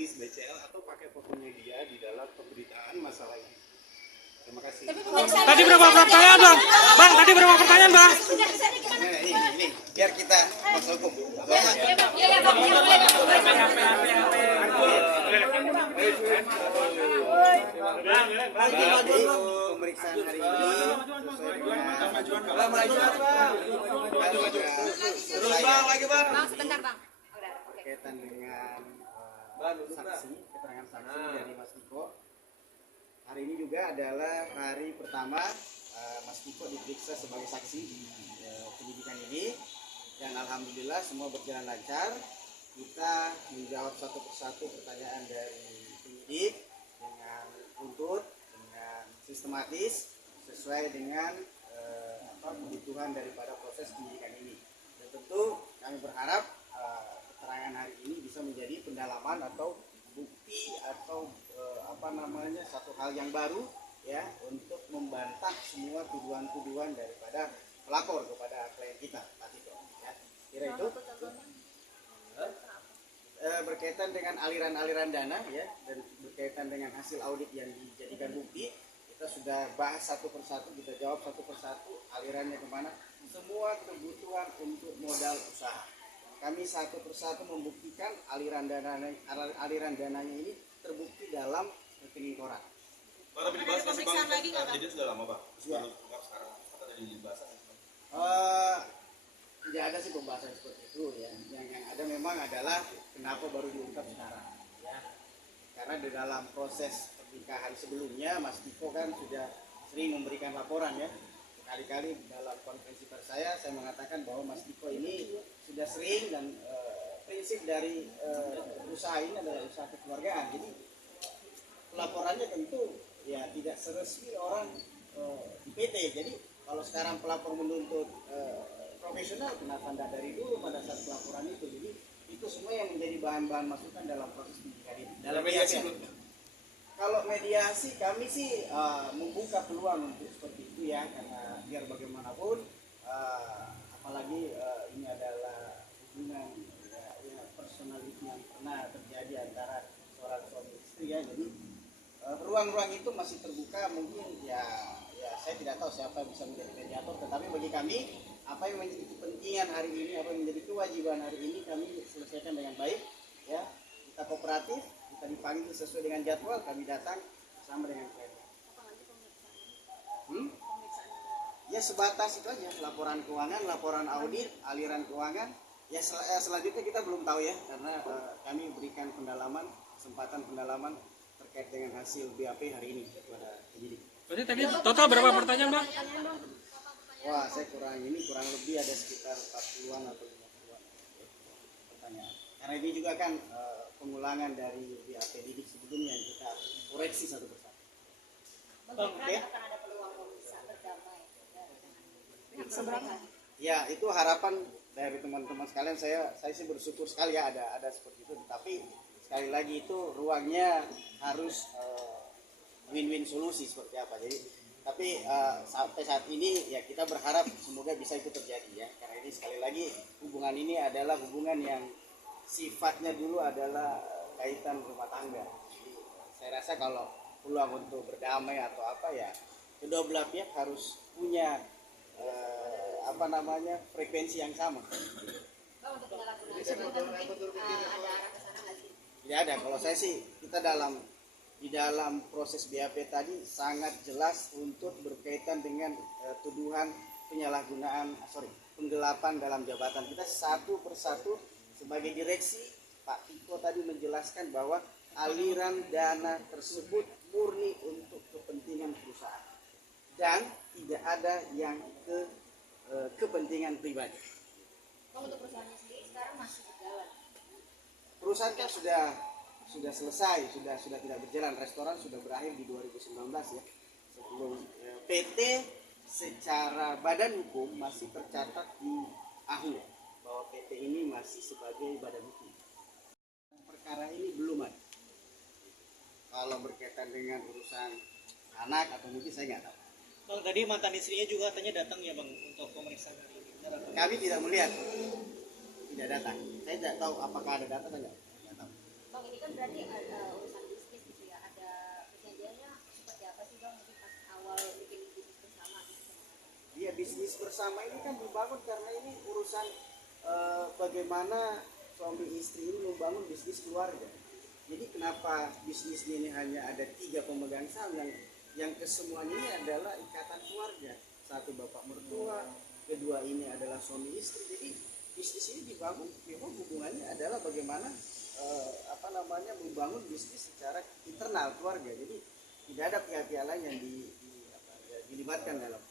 tulis BCL atau pakai fotonya dia di dalam pemberitaan masalah ini. Terima kasih. Tadi berapa pertanyaan bang? Bang tadi berapa pertanyaan bang? Ini biar kita hukum. Pemeriksaan hari ini berkaitan dengan saksi, keterangan saksi dari Mas Diko. Hari ini juga adalah hari pertama Mas Diko diperiksa sebagai saksi di penyidikan ini, dan alhamdulillah semua berjalan lancar. Kita menjawab satu persatu pertanyaan dari penyidik dengan runtut, dengan sistematis, sesuai dengan kebutuhan daripada proses penyidikan ini. Dan tentu kami berharap keterangan hari ini bisa menjadi pendalaman atau bukti atau satu hal yang baru ya untuk membantah semua tuduhan-tuduhan daripada pelapor kepada klien kita Pak Tito. Ya. Kira itu berkaitan dengan aliran-aliran dana ya, dan berkaitan dengan hasil audit yang dijadikan bukti. Kita sudah bahas satu persatu, kita jawab satu persatu alirannya kemana, semua kebutuhan untuk modal usaha. Kami satu persatu membuktikan aliran dananya ini terbukti dalam rekening koran. Pak, tapi dibahas masih Bang, jadi sudah lama Pak? Ya. Sekarang atau tadi dibahas? Tidak ada sih pembahasan seperti itu ya. Yang ada memang adalah kenapa baru diungkap sekarang ya. Karena di dalam proses pernikahan sebelumnya Mas Diko kan sudah sering memberikan laporan ya. Kali-kali dalam konferensi pers saya mengatakan bahwa Mas Diko ini sudah sering, dan prinsip dari usaha ini adalah usaha kekeluargaan. Jadi pelaporannya tentu ya tidak seresmi orang di PT. Jadi kalau sekarang pelapor menuntut profesional, kenapa tidak dari dulu pada saat pelaporan itu? Jadi itu semua yang menjadi bahan-bahan masukan dalam proses penyidikan ini. Dalam mediasi, kalau mediasi kami sih membuka peluang untuk seperti itu ya, karena biar bagaimanapun apalagi ini adalah hubungan ya, personality yang pernah terjadi antara seorang suami istri ya. Jadi ruang-ruang itu masih terbuka. Mungkin ya saya tidak tahu siapa yang bisa menjadi mediator, tetapi bagi kami apa yang menjadi kepentingan hari ini, apa yang menjadi kewajiban hari ini kami selesaikan dengan baik ya. Kita kooperatif, kita dipanggil sesuai dengan jadwal, kami datang bersama dengan klien. Ya sebatas itu aja, laporan keuangan, laporan audit, aliran keuangan. Ya selanjutnya kita belum tahu ya, karena kami berikan pendalaman, kesempatan pendalaman terkait dengan hasil BAP hari ini kepada penyidik. Berarti tadi total berapa pertanyaan bang? Wah, saya kurang lebih ada sekitar 40-an atau 50-an pertanyaan. Karena ini juga kan pengulangan dari BAP didik sebelumnya yang kita koreksi satu persatu. Oke. Ya, itu harapan dari teman-teman sekalian. Saya sih bersyukur sekali ya ada seperti itu. Tapi sekali lagi itu ruangnya harus win-win solusi seperti apa. Jadi tapi sampai saat ini ya kita berharap semoga bisa itu terjadi ya, karena ini sekali lagi hubungan ini adalah hubungan yang sifatnya dulu adalah kaitan rumah tangga. Jadi, saya rasa kalau peluang untuk berdamai atau apa ya, kedua belah pihak harus punya frekuensi yang sama. Tidak ada. Kalau saya sih kita di dalam proses BAP tadi sangat jelas untuk berkaitan dengan tuduhan penggelapan dalam jabatan. Kita satu persatu sebagai direksi, Pak Tiko tadi menjelaskan bahwa aliran dana tersebut murni untuk kepentingan perusahaan dan tidak ada yang kepentingan pribadi. Untuk perusahaannya sendiri sekarang masih berjalan. Perusahaan kan sudah selesai, sudah tidak berjalan. Restoran sudah berakhir di 2019 ya. Sebelum PT secara badan hukum masih tercatat di AHU bahwa PT ini masih sebagai badan hukum. Perkara ini belum ada. Kalau berkaitan dengan urusan anak atau mungkin saya nggak tahu. Bang, tadi mantan istrinya juga katanya datang ya bang untuk pemeriksaan hari ini. Kami tidak melihat, tidak datang. Saya tidak tahu apakah ada data atau enggak. Tidak tahu. Bang, potong ini kan berarti ada urusan bisnis gitu ya. Ada perjanjiannya seperti apa sih bang? Mungkin pas awal bikin bisnis bersama gitu. Iya, bisnis bersama ini kan dibangun karena ini urusan bagaimana suami istri ini membangun bisnis keluarga. Jadi kenapa bisnis ini hanya ada 3 pemegang saham yang kesemuanya ini adalah ikatan keluarga. Satu bapak mertua, kedua ini adalah suami istri. Jadi bisnis ini dibangun, memang hubungannya adalah bagaimana membangun bisnis secara internal keluarga. Jadi tidak ada pihak-pihak lain yang dilibatkan dalam